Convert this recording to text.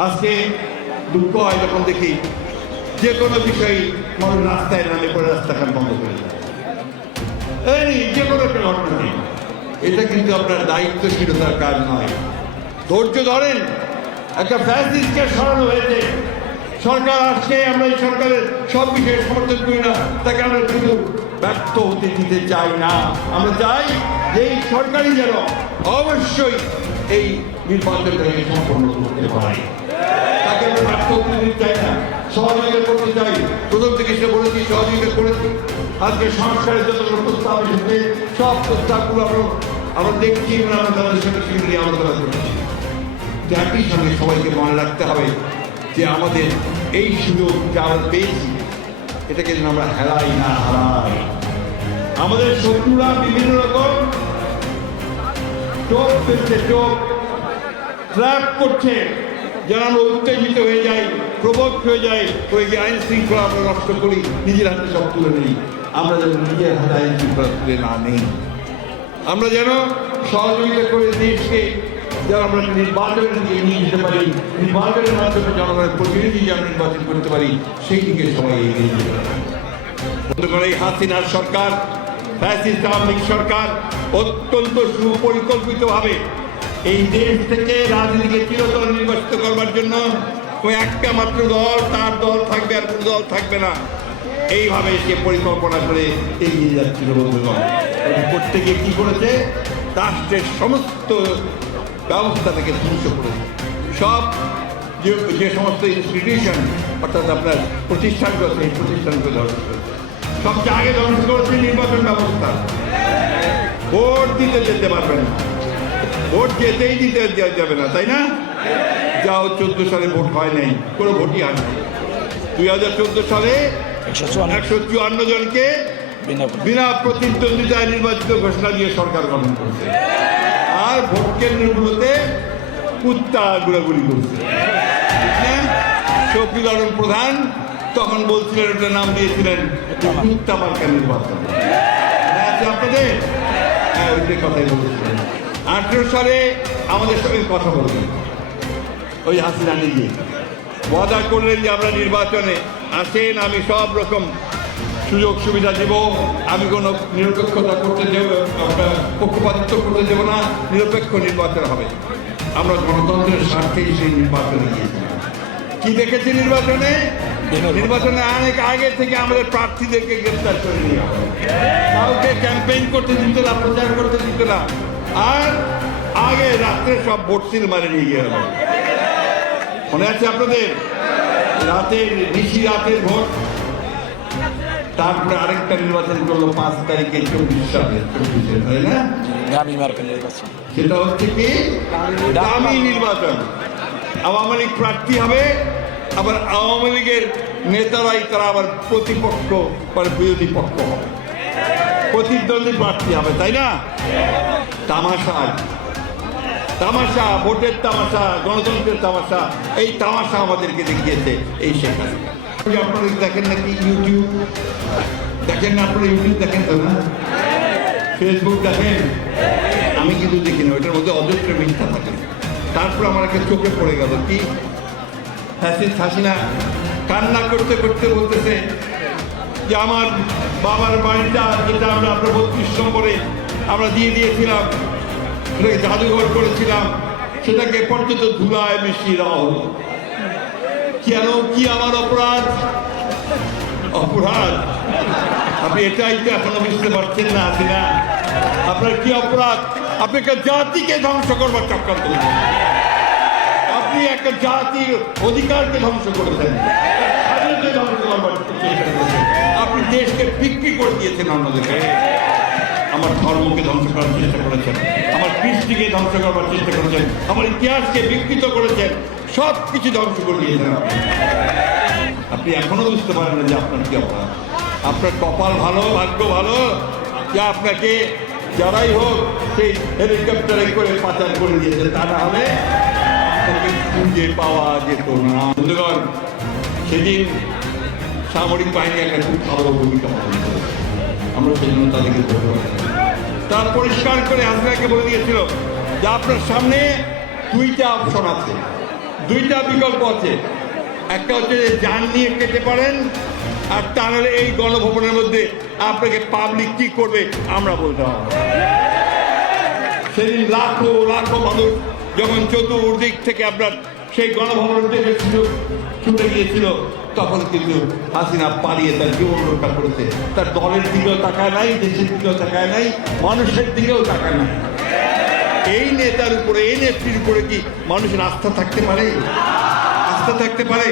আজকে দুঃখ হয় যখন দেখি যে কোনো বিষয়ে মানুষ রাস্তায় নামে পরে রাস্তাঘাট বন্ধ করে দেয়, এই যে কোনো একটা ঘটনা নেই। এটা কিন্তু আপনার দায়িত্বশীলতার কাজ নয়। ধৈর্য ধরেন, একটা ফ্যাসিস্টকে সরানো হয়েছে, সরকার আসছে, আমরা এই সরকারের সব বিষয়ে সমর্থন করি না, তাকে আমরা শুধু ব্যর্থ হতে দিতে চাই না। আমরা চাই যে এই সরকারই যেন অবশ্যই এই নির্বাচনটাকে সম্পন্ন করতে পারে, তাকে আমরা ব্যর্থ হতে দিতে চাই না, সহযোগিতা করতে চাই। প্রথম থেকে সে বলেছি সহযোগিতা করেছি। আজকে সংস্কারের যত প্রস্তাব এসেছে সব প্রস্তাবগুলো আমরা দেখছি, আমরা তাদের সাথে সেগুলি আলোচনা করেছি। একই সঙ্গে সবাইকে মনে রাখতে হবে যে আমাদের এই সুযোগ যা আমরা পেয়েছি এটাকে যেন আমরা হেলাই না হারাই। আমাদের শত্রুরা বিভিন্ন রকম টোপ ফেলছে, টোপ ট্র্যাপ করছে, যেন আমরা উত্তেজিত হয়ে যাই, প্রবোধ হয়ে যাই, ওই যে আইন শৃঙ্খলা আমরা নষ্ট করি, নিজের হাতে সব তুলে নিই। আমরা যেন নিজের হাতে আইন শৃঙ্খলা তুলে না নেই, আমরা যেন সহযোগিতা করে দেশকে যেন আমরা নির্বাচনের দিকে নিয়ে যেতে পারি, নির্বাচনের মাধ্যমে জনগণের প্রতিনিধি যেন নির্বাচন করতে পারি, সেই দিকে সবাই এগিয়ে যেতে পারি। এই হাসিনার সরকার, ফ্যাসিস্ট আওয়ামী লীগ সরকার অত্যন্ত সুপরিকল্পিতভাবে এই দেশ থেকে রাজনীতিকে চিরতর নির্বাচিত করবার জন্য ওই একটা মাত্র দল, তার দল থাকবে আর কোনো দল থাকবে না, এইভাবে সে পরিকল্পনা করে এগিয়ে যাচ্ছিল। বন্ধুগণ, করতে গিয়ে কি করেছে? রাষ্ট্রের সমস্ত ব্যবস্থা থেকে ধ্বংস করেছে। সব যে সমস্ত ইনস্টিটিউশন অর্থাৎ আপনার প্রতিষ্ঠানগুলো, সেই প্রতিষ্ঠানগুলো ধ্বংস করেছে। সবচেয়ে আগে ধ্বংস করেছে নির্বাচন ব্যবস্থা। ভোট দিতে যেতে পারবে না, ভোট যেতেই দিতে যাবে না, তাই না? যাও 14 সালে ভোট হয় নাই, কোনো ভোটই হয় নাই। 2014 সালে 154 জনকে বিনা প্রতিদ্বন্দ্বিতায় নির্বাচিত ঘোষণা দিয়ে সরকার গঠন করছে, আর ভোট কেন্দ্রগুলোতে কুত্তা ঘোরাঘুরি করছে। শফিউল আলম প্রধান তখন বলছিলেন, ওটা নাম দিয়েছিলেন কুত্তা মার্কা নির্বাচন। আপনাদের ওইটাই কথাই বলেছিলেন। 18 সালে আমাদের সঙ্গে কথা বললেন ওই হাসিনা নিজে, ওয়াদা করলেন যে আমরা নির্বাচনে আসেন, আমি সব রকম সুযোগ সুবিধা দেব, আমি কোনো নিরপেক্ষতা করতে দেব, পক্ষপাতিত্ব করতে দেব না, নিরপেক্ষ নির্বাচন হবে। আমরা গণতন্ত্রের স্বার্থেই সেই নির্বাচনে গিয়েছিলাম। কি দেখেছি নির্বাচনে? নির্বাচনে অনেক আগে থেকে আমাদের প্রার্থীদেরকে গ্রেফতার করে নিয়ে হবে, কাউকে ক্যাম্পেইন করতে দিত না, প্রচার করতে দিত না, আর আগে রাত্রে সব ভোট সিল মারে নিয়ে গিয়ে হবে। মনে আছে আপনাদের? রাতের নিশি রাতের ভোট। তারপরে আরেকটা নির্বাচন করলো 5 তারিখে 24 সালে, 24 তাই না? সেটা হচ্ছে কি দামি নির্বাচন। আওয়ামী লীগ প্রার্থী হবে, আবার আওয়ামী লীগের নেতারাই তারা আবার প্রতিপক্ষ বা বিরোধী পক্ষ হবে, প্রতিদ্বন্দ্বী প্রার্থী হবে, তাই না? তামাশা, তামাশা, ভোটের তামাশা, গণতন্ত্রের তামাশা, এই তামাশা আমাদেরকে দেখিয়েছে এই শেখ হাসিনা। আপনারা দেখেন নাকি ইউটিউব দেখেন না? আপনারা ইউটিউব দেখেন তো না? ফেসবুক দেখেন? আমি কিন্তু দেখি না, ওইটার মধ্যে অজস্র মিথ্যা থাকে। তারপর আমার একটা চোখে পড়ে গেল কি, ফ্যাসিস্ট হাসিনা কান্না করতে করতে বলতেছে যে আমার বাবার বাড়িটা, যেটা আমরা 32 নম্বরে আমরা দিয়ে দিয়েছিলাম, সেটাকে জাদুঘর করেছিলাম, সেটাকে পর্যন্ত ধুলায় মিশিয়ে দেওয়া হলো। কেন? কি আমার অপরাধ? অপরাধ আপনি এটাই তো এখনো বুঝতে পারছেন না হাসিনা, আপনার কি অপরাধ? আপনি একটা জাতিকে ধ্বংস করবার চক্রান্ত করেছেন, আপনি একটা জাতির অধিকারকে ধ্বংস করেছেন, আপনি দেশকে বিক্রি করে দিয়েছেন অন্যদেরকে। আমার ধর্মকে ধ্বংস করার চেষ্টা করেছেন, আমার কৃষ্টিকে ধ্বংস করবার চেষ্টা করেছেন, আমার ইতিহাসকে বিকৃত করেছেন, সব কিছু ধ্বংস করে দিয়েছেন। আপনি এখনো বুঝতে পারেন না যে আপনার কি অপরাধ। আপনার কপাল ভালো, ভাগ্য ভালো যে আপনাকে যারাই হোক সেই হেলিকপ্টারে করে পাচার করে দিয়েছে, তা না হলে আপনাকে খুঁজে পাওয়া যেত না। বন্ধুগণ, সেদিন সামরিক বাহিনী একটা খুব ভালো ভূমিকা পালন করেছে, আমরা সেজন্য তাদেরকে ধন্যবাদ। তার পরিষ্কার করে হাসিনাকে বলে দিয়েছিল যে আপনার সামনে 2টা অপশন আছে, দুইটা বিকল্প আছে, একটা হচ্ছে যে যান নিয়ে কেটে পারেন, আর তা নাহলে এই গণভবনের মধ্যে আপনাকে পাবলিক কি করবে আমরা বলতে হবে। সেদিন লাখো লাখো মানুষ যখন চতুর্দিক থেকে আপনার সেই গণভবন থেকে ছুটে গিয়েছিল, তখন কিন্তু হাসিনা পালিয়ে তার জীবন রক্ষা করেছে। তার দলের দিকেও তাকায় নাই, দেশের দিকেও তাকায় নাই, মানুষের দিকেও তাকায় নাই। এই নেতার উপরে, এই নেত্রীর উপরে কি মানুষের আস্থা থাকতে পারে? আস্থা থাকতে পারে?